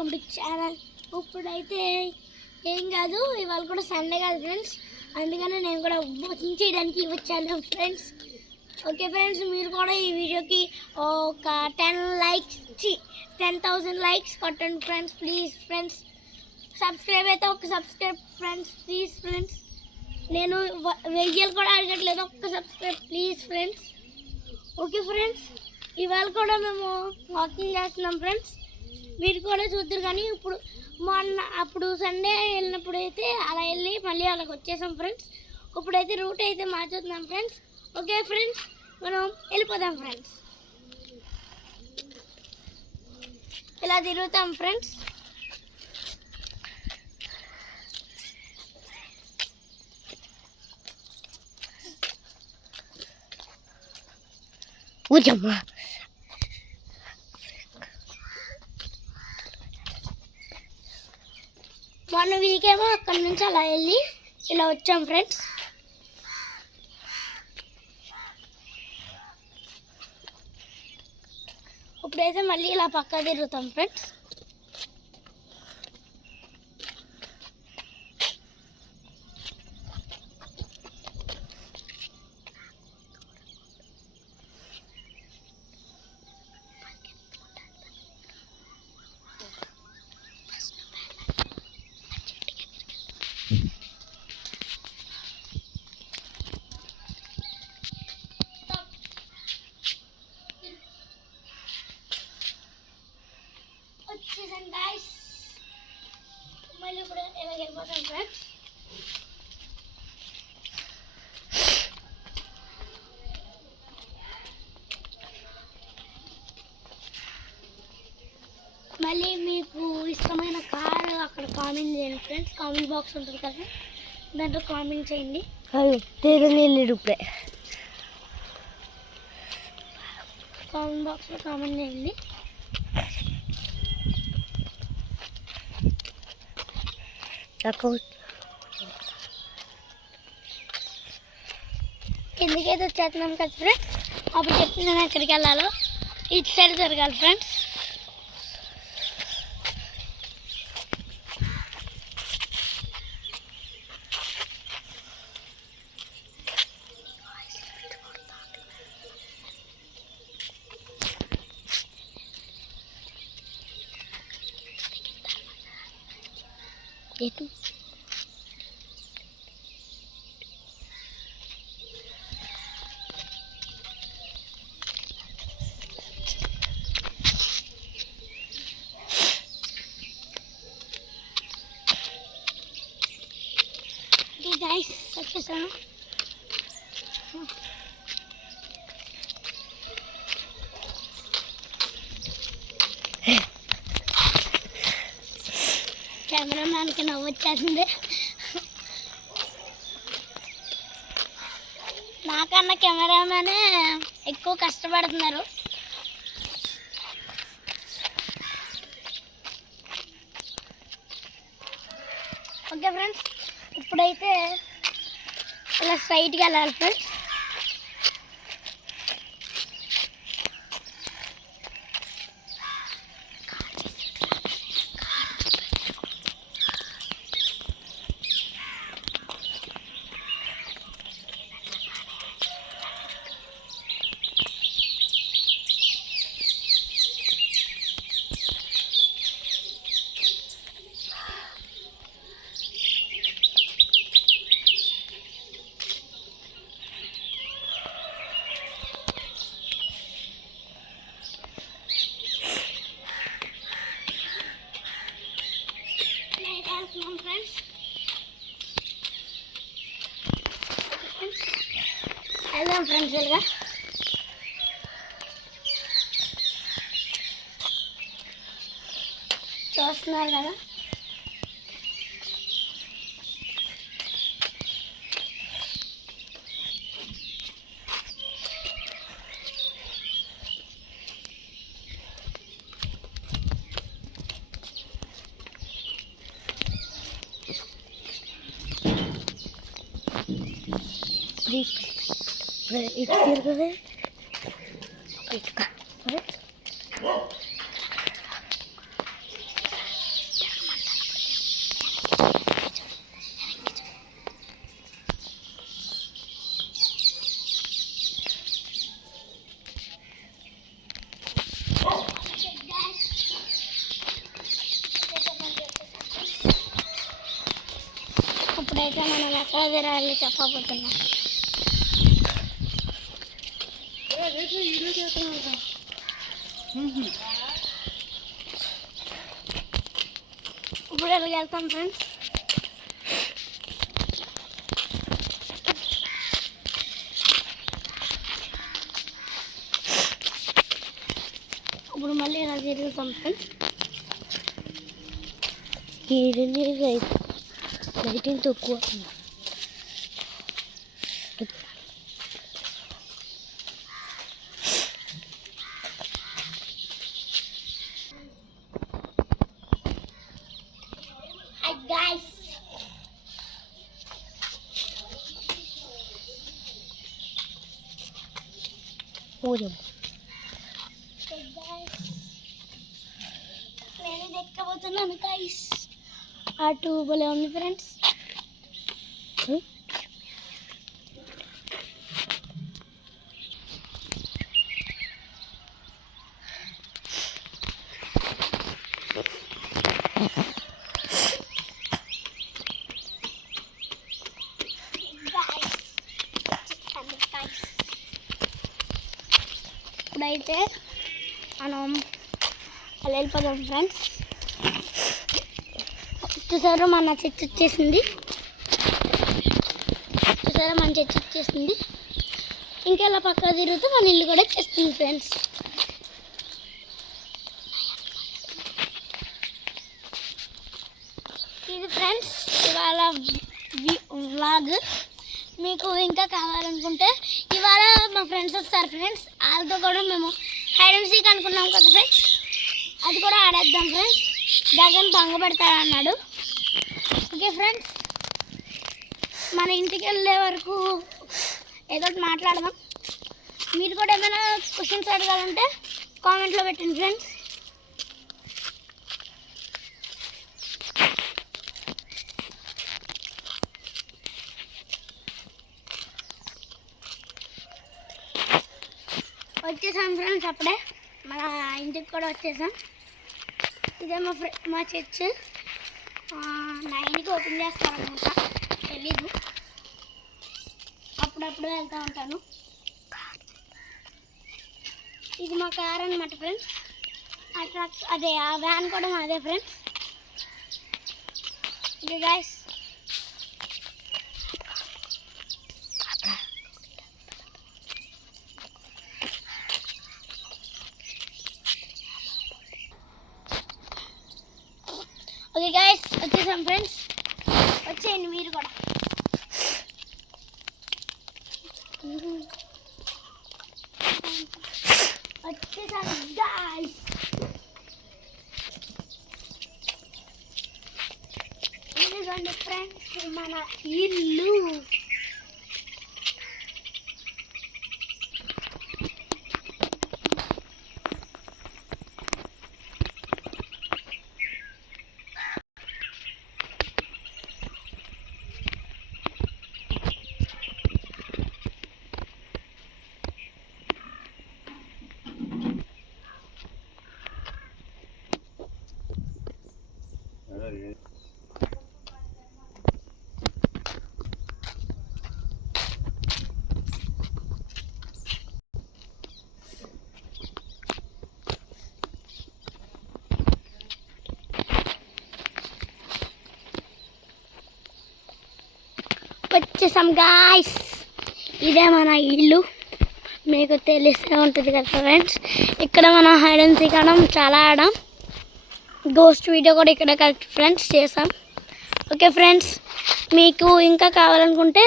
Welcome to channel. ఇప్పుడైతే ఏం కాదు, ఇవాళ కూడా సండే కాదు ఫ్రెండ్స్, అందుకనే నేను కూడా వాకింగ్ చేయడానికి వచ్చాను ఫ్రెండ్స్. ఓకే ఫ్రెండ్స్, మీరు కూడా ఈ వీడియోకి ఒక 10,000 లైక్స్ కొట్టండి ఫ్రెండ్స్, ప్లీజ్ ఫ్రెండ్స్. సబ్స్క్రైబ్ అయితే ఒక సబ్స్క్రైబ్ ఫ్రెండ్స్, ప్లీజ్ ఫ్రెండ్స్. నేను 1000 కూడా అడగట్లేదు, ఒక్క subscribe please friends. Okay friends, ఇవాళ కూడా మేము వాకింగ్ చేస్తున్నాం ఫ్రెండ్స్, మీరు కూడా చూద్దరు. కానీ అప్పుడు సండే వెళ్ళినప్పుడు అయితే అలా వెళ్ళి మళ్ళీ అలాగ వచ్చేసాం ఫ్రెండ్స్. ఇప్పుడైతే రూట్ అయితే మార్చుతున్నాం ఫ్రెండ్స్. ఓకే ఫ్రెండ్స్, మనం వెళ్ళిపోదాం ఫ్రెండ్స్. ఇలా తిరుగుతాం ఫ్రెండ్స్. ఊజమ్మా, మొన్న వీకేమో అక్కడి నుంచి అలా వెళ్ళి ఇలా వచ్చాం ఫ్రెండ్స్. ఇప్పుడైతే మళ్ళీ ఇలా పక్క తిరుగుతాం ఫ్రెండ్స్. వచ్చేసాను గాయ్స్, మళ్ళీ ఇప్పుడు ఎలా వెళ్ళిపోతాం ఫ్రెండ్స్. మళ్ళీ మీకు ఇష్టమైన కారు అక్కడ కామెంట్ చేయండి ఫ్రెండ్స్. కామెంట్ బాక్స్ ఉంటుంది కదా, దాంట్లో కామెంట్ చేయండి. ఇప్పుడే కామెంట్ బాక్స్లో కామెంట్ చేయండి. ఎందుకైతే వచ్చేస్తున్నాం కదా ఫ్రెండ్స్, అప్పుడు చెప్తే నేను ఎక్కడికి వెళ్ళాలో ఇటు సైడ్ జరగాలి ఫ్రెండ్స్. ఎటు గైస్ వచ్చేసాను. కెమెరామ్యాన్కి నవ్వు వచ్చేసింది. నాకన్నా కెమెరామ్యానే ఎక్కువ కష్టపడుతున్నారు. ఓకే ఫ్రెండ్స్, ఇప్పుడైతే ఇలా స్ట్రైట్గా వెళ్ళాలి ఫ్రెండ్స్. వెళ్దాం ఫ్రెండ్స్. వెళ్ళగా చూస్తున్నారు కదా, ఇటు తిరగవే ఇటుక ఇప్పుడైతే మనం ఎక్కడ తిరగాలి చెప్పబోతున్నాం. ఇప్పుడు ఎలాగ వెళ్తాం ఫ్రెండ్స్? ఇప్పుడు మళ్ళీ ఇలా తిరుగుతాం ఫ్రెండ్స్. లైటింగ్ తక్కువ. Hi guys. నేను ఎక్కబోతున్నాను గైస్. అటు భలే ఉంది ఫ్రెండ్స్. ఇప్పుడైతే మనం అలా వెళ్ళిపోదాం ఫ్రెండ్స్. చూసారా మన చర్చ్ వచ్చేసింది. ఇంకెలా పక్క తిరుగుతూ మన ఇల్లు కూడా వచ్చేస్తుంది ఫ్రెండ్స్. ఇది ఫ్రెండ్స్ ఇవాళ వ్లాగ్. మీకు ఇంకా కావాలనుకుంటే ఇవాళ మా ఫ్రెండ్స్ వస్తారు ఫ్రెండ్స్. వాళ్ళతో కూడా మేము హైడ్ అండ్ సీక్ అనుకున్నాం కదా ఫ్రెండ్స్, అది కూడా ఆడేద్దాం ఫ్రెండ్స్. జగన్ దొంగ పెడతాడన్నాడు. ఓకే ఫ్రెండ్స్, మన ఇంటికి వెళ్ళే వరకు ఏదో ఒకటి మాట్లాడదాం. మీరు కూడా ఏమైనా క్వశ్చన్స్ అడగాలంటే కామెంట్లో పెట్టండి ఫ్రెండ్స్. వచ్చేసాం ఫ్రెండ్స్, అప్పుడే మన ఇంటికి కూడా వచ్చేసాం. ఇదే మా చర్చ్. 9కి ఓపెన్ చేస్తారనమాట, తెలీదు. అప్పుడప్పుడు వెళ్తూ ఉంటాను. ఇది మా కార్ అనమాట ఫ్రెండ్స్. ఆ ట్రక్ అదే, ఆ వ్యాన్ కూడా అదే ఫ్రెండ్స్. ఓకే గైస్, వచ్చేసాం ఫ్రెండ్స్. వచ్చేయండి మీరు కూడా. వచ్చేసాం గైస్. ఇదిగోండి ఫ్రెండ్స్ మన ఇల్లు. వచ్చేసాం గాయ్స్. ఇదే మన ఇల్లు, మీకు తెలిసే ఉంటుంది కదా ఫ్రెండ్స్. ఇక్కడ మనం హైడ్ అండ్ సీక్ ఆడడం, చాలా ఆడాం. గోస్ట్ వీడియో కూడా ఇక్కడ ఫ్రెండ్స్ చేసాం. ఓకే ఫ్రెండ్స్, మీకు ఇంకా కావాలనుకుంటే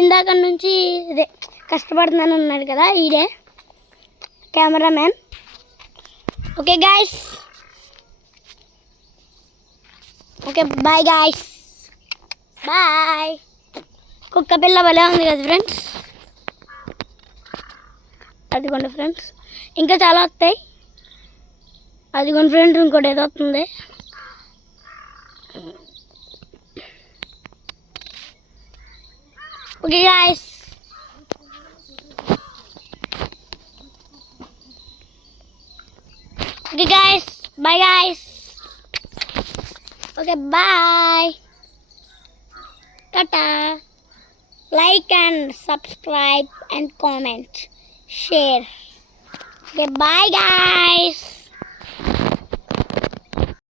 ఇందాక నుంచి ఇదే కష్టపడుతున్నాను అన్నాడు కదా, ఈడే cameraman. Okay guys, okay bye guys, bye. కుక్క పిల్ల భలే ఉంది కదా ఫ్రెండ్స్. అదిగోండి ఫ్రెండ్స్, ఇంకా చాలా వస్తాయి. అదిగోండి ఫ్రెండ్స్, ఇంకోటి ఏదో వస్తుంది. Okay guys, okay guys, bye guys. Okay bye. Tata. Like and subscribe and comment. Share. Okay, bye guys.